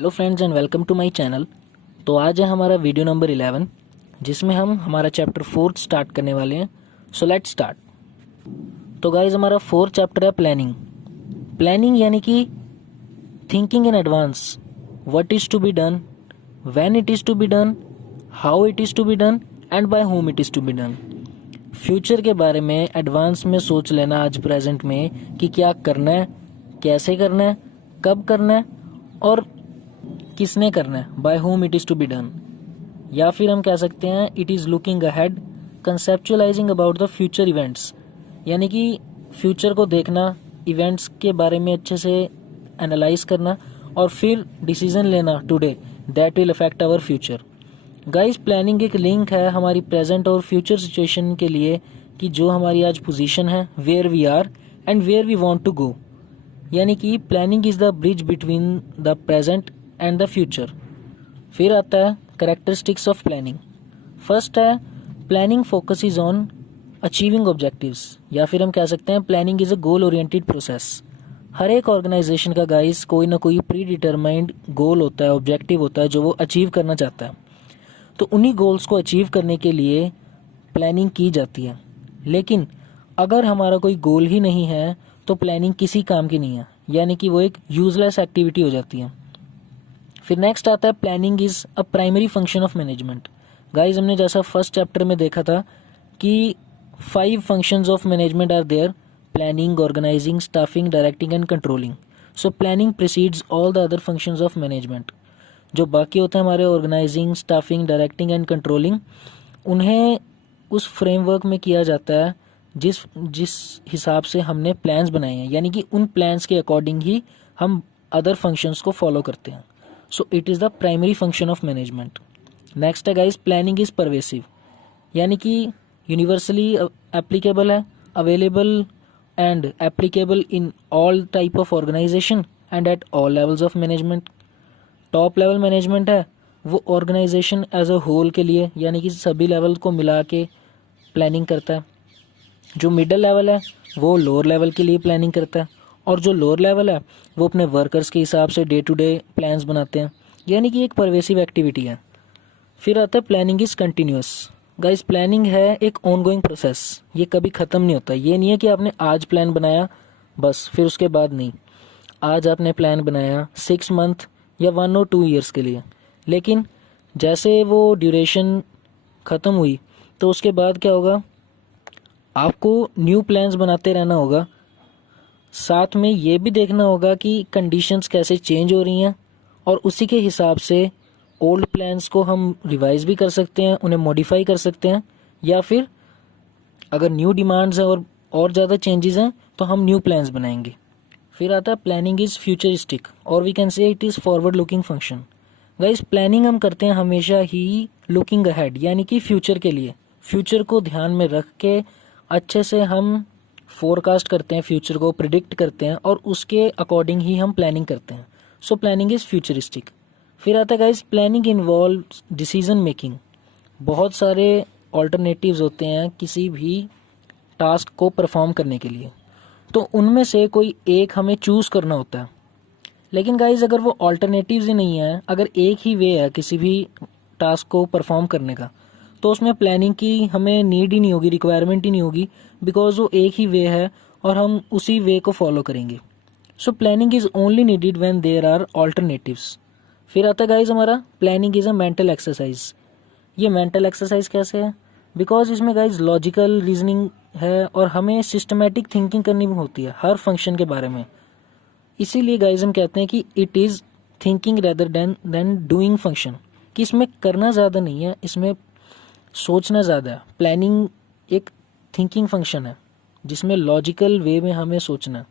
Hello friends and welcome to my channel. तो आज है हमारा वीडियो नंबर 11 जिसमें हम हमारा चैप्टर 4 स्टार्ट करने वाले हैं। So let's start. तो गाइज हमारा 4th चैप्टर है प्लानिंग। प्लानिंग यानी कि thinking in advance, what is to be done, when it is to be done, how it is to be done and by whom it is to be done. Future के बारे में advance में सोच लेना आज present में कि क्या करना है, कैसे करना है, कब करना है और किसने करना है, by whom it is to be done. या फिर हम कह सकते हैं it is looking ahead, conceptualising about the future events, यानी कि फ्यूचर को देखना, इवेंट्स के बारे में अच्छे से एनालाइज करना और फिर डिसीजन लेना today that will affect our future. Guys planning एक लिंक है हमारी प्रेजेंट और फ्यूचर सिचुएशन के लिए कि जो हमारी आज पोजीशन है, where we are and where we want to go. यानी कि planning is the bridge between the present and the future. फिर आता है कैरेक्टरिस्टिक्स ऑफ प्लानिंग। फर्स्ट है planning focus is on achieving objectives, या फिर हम कह सकते हैं planning is a goal oriented process. हर एक ऑर्गेनाइजेशन का गाइस कोई ना कोई प्री डिटरमाइंड गोल होता है, ऑब्जेक्टिव होता है जो वो अचीव करना चाहता है। तो उन्हीं गोल्स को अचीव करने के लिए प्लानिंग की जाती है। लेकिन अगर हमारा कोई गोल ही नहीं है तो प्लानिंग किसी काम की नहीं है, यानी कि वो एक यूजलेस एक्टिविटी हो जाती है। फिर नेक्स्ट आता है planning is a primary function of management. Guys हमने जैसा फर्स्ट चैप्टर में देखा था कि 5 functions of management are there: planning, organising, staffing, directing and controlling. So planning precedes all the other functions of management. जो बाकी होते हैं हमारे organising, staffing, directing and controlling, उन्हें उस फ्रेमवर्क में किया जाता है जिस जिस हिसाब से हमने प्लान्स बनाए हैं, यानी कि उन प्लान्स के अकॉर्डिंग ही हम अदर फंक्शंस को फॉलो करते हैं। So it is the primary function of management. Next है गाइस प्लानिंग इज़ परवेसिव, यानी कि यूनिवर्सली एप्लीकेबल है, available and applicable in all type of organisation and at all levels of management. Top level management है वो organisation as a whole के लिए, यानी कि सभी लेवल को मिला के प्लानिंग करता है। जो मिडिल लेवल है वो लोअर लेवल के लिए प्लानिंग करता है, और जो लोअर लेवल है वो अपने वर्कर्स के हिसाब से डे टू डे प्लान्स बनाते हैं, यानी कि एक परवेसिव एक्टिविटी है। फिर आता है planning is continuous. Guys planning है एक ऑनगोइंग प्रोसेस, ये कभी ख़त्म नहीं होता। ये नहीं है कि आपने आज प्लान बनाया बस फिर उसके बाद नहीं। आज आपने प्लान बनाया 6 मंथ या 1 और 2 ईयर्स के लिए, लेकिन जैसे वो ड्यूरेशन ख़त्म हुई तो उसके बाद क्या होगा, आपको न्यू प्लान्स बनाते रहना होगा। साथ में ये भी देखना होगा कि कंडीशंस कैसे चेंज हो रही हैं, और उसी के हिसाब से ओल्ड प्लान्स को हम रिवाइज भी कर सकते हैं, उन्हें मॉडिफाई कर सकते हैं, या फिर अगर न्यू डिमांड्स हैं और ज़्यादा चेंजेस हैं तो हम न्यू प्लान्स बनाएंगे। फिर आता है प्लानिंग इज़ फ्यूचरिस्टिक, और we can say it is forward looking function. Guys planning हम करते हैं हमेशा ही लुकिंग अहेड, यानी कि फ्यूचर के लिए। फ्यूचर को ध्यान में रख के अच्छे से हम फोरकास्ट करते हैं, फ्यूचर को प्रिडिक्ट करते हैं और उसके अकॉर्डिंग ही हम प्लानिंग करते हैं। सो प्लानिंग इज़ फ्यूचरिस्टिक। फिर आता है guys planning involve decision making. बहुत सारे ऑल्टरनेटिव्स होते हैं किसी भी टास्क को परफॉर्म करने के लिए, तो उनमें से कोई एक हमें चूज़ करना होता है। लेकिन गाइज अगर वो ऑल्टरनेटिव्स ही नहीं है, अगर एक ही वे है किसी भी टास्क को परफॉर्म करने का, तो उसमें प्लानिंग की हमें नीड ही नहीं होगी, रिक्वायरमेंट ही नहीं होगी, बिकॉज वो एक ही वे है और हम उसी वे को फॉलो करेंगे। So planning is only needed when there are alternatives. फिर आता है गाइज हमारा planning is a mental exercise. ये मेंटल एक्सरसाइज कैसे है, बिकॉज इसमें गाइज लॉजिकल रीजनिंग है और हमें सिस्टमेटिक थिंकिंग करनी भी होती है हर फंक्शन के बारे में। इसीलिए गाइज हम कहते हैं कि it is thinking rather than doing function, कि इसमें करना ज़्यादा नहीं है, इसमें सोचना ज़्यादा है। प्लानिंग एक थिंकिंग फंक्शन है जिसमें लॉजिकल वे में हमें सोचना है।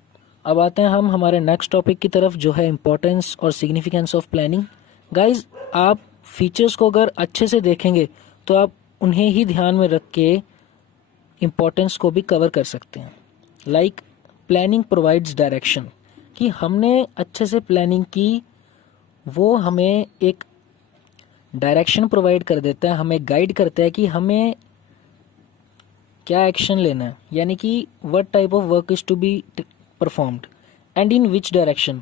अब आते हैं हम हमारे नेक्स्ट टॉपिक की तरफ, जो है इंपॉर्टेंस और सिग्निफिकेंस ऑफ प्लानिंग। गाइज आप फीचर्स को अगर अच्छे से देखेंगे तो आप उन्हें ही ध्यान में रख के इम्पोर्टेंस को भी कवर कर सकते हैं। लाइक प्लानिंग प्रोवाइड्स डायरेक्शन, कि हमने अच्छे से प्लानिंग की, वो हमें एक डायरेक्शन प्रोवाइड कर देता है, हमें गाइड करता है कि हमें क्या एक्शन लेना है, यानी कि what type of work is to be performed and in which direction.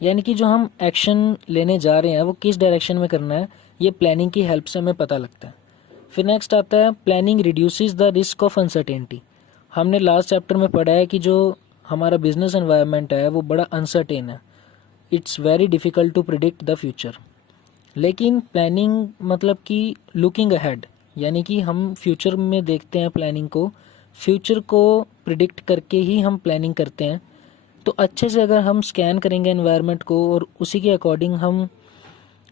यानी कि जो हम एक्शन लेने जा रहे हैं वो किस डायरेक्शन में करना है, ये प्लानिंग की हेल्प से हमें पता लगता है। फिर नेक्स्ट आता है planning reduces the risk of uncertainty. हमने लास्ट चैप्टर में पढ़ा है कि जो हमारा बिजनेस एनवायरनमेंट है वो बड़ा अनसर्टेन है, it's very difficult to predict the future. लेकिन प्लानिंग मतलब कि लुकिंग अहेड, यानी कि हम फ्यूचर में देखते हैं प्लानिंग को, फ्यूचर को प्रिडिक्ट करके ही हम प्लानिंग करते हैं। तो अच्छे से अगर हम स्कैन करेंगे एनवायरनमेंट को और उसी के अकॉर्डिंग हम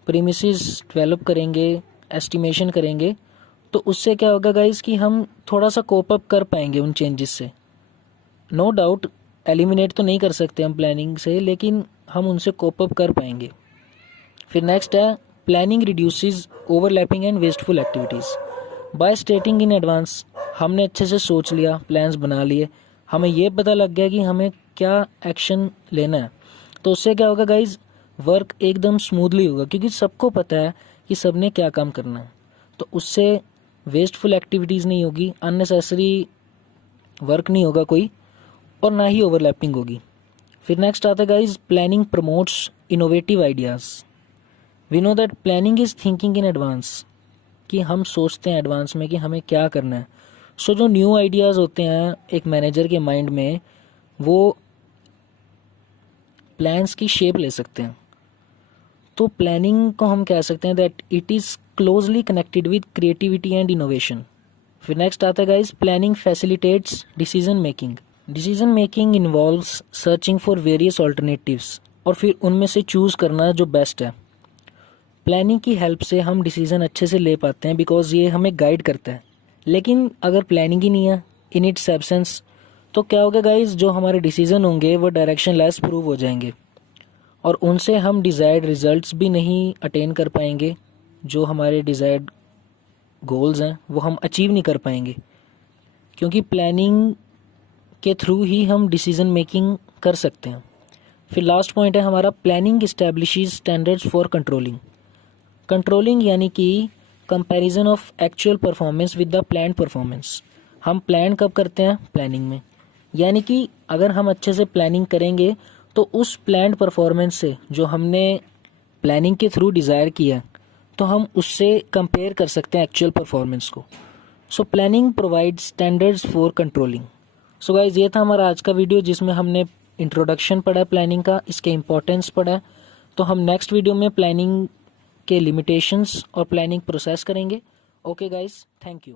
प्रीमिसेस डेवलप करेंगे, एस्टिमेशन करेंगे, तो उससे क्या होगा गाइस कि हम थोड़ा सा कोप अप कर पाएंगे उन चेंजेस से। नो डाउट एलिमिनेट तो नहीं कर सकते हम प्लानिंग से, लेकिन हम उनसे कोप अप कर पाएंगे। फिर नेक्स्ट है planning reduces overlapping and wasteful activities. By stating in advance, हमने अच्छे से सोच लिया, प्लान्स बना लिए, हमें ये पता लग गया कि हमें क्या एक्शन लेना है, तो उससे क्या होगा गाइज, वर्क एकदम स्मूथली होगा, क्योंकि सबको पता है कि सबने क्या काम करना है। तो उससे वेस्टफुल एक्टिविटीज़ नहीं होगी, अननेसेसरी वर्क नहीं होगा कोई, और ना ही ओवरलैपिंग होगी। फिर नेक्स्ट आता है guys planning promotes innovative ideas. We know that planning is thinking in advance, कि हम सोचते हैं एडवांस में कि हमें क्या करना है। सो जो न्यू आइडियाज़ होते हैं एक मैनेजर के माइंड में, वो प्लान्स की शेप ले सकते हैं। तो प्लानिंग को हम कह सकते हैं that it is closely connected with creativity and innovation. फिर नेक्स्ट आता है guys planning facilitates decision making. Decision making involves searching for various alternatives, और फिर उनमें से चूज़ करना जो बेस्ट है। प्लानिंग की हेल्प से हम डिसीजन अच्छे से ले पाते हैं, बिकॉज ये हमें गाइड करता है। लेकिन अगर प्लानिंग ही नहीं है, इन इट्स एब्सेंस, तो क्या होगा गाइज, जो हमारे डिसीजन होंगे वो डायरेक्शन लेस प्रूव हो जाएंगे, और उनसे हम डिज़ायर्ड रिजल्ट्स भी नहीं अटेन कर पाएंगे। जो हमारे डिज़ायर्ड गोल्स हैं वो हम अचीव नहीं कर पाएंगे, क्योंकि प्लानिंग के थ्रू ही हम डिसीजन मेकिंग कर सकते हैं। फिर लास्ट पॉइंट है हमारा planning establishes standards for controlling. Controlling यानी कि comparison of actual performance with the planned performance. हम प्लान कब करते हैं, प्लानिंग में। यानी कि अगर हम अच्छे से प्लानिंग करेंगे तो उस प्लान्ड परफॉर्मेंस से जो हमने प्लानिंग के थ्रू डिज़ायर किया, तो हम उससे कंपेयर कर सकते हैं एक्चुअल परफॉर्मेंस को। So planning provide standards for controlling. So guys ये था हमारा आज का वीडियो, जिसमें हमने इंट्रोडक्शन पढ़ा प्लानिंग का, इसके इम्पोर्टेंस पढ़ा। तो हम नेक्स्ट वीडियो में प्लानिंग के लिमिटेशंस और प्लानिंग प्रोसेस करेंगे। Okay guys, thank you.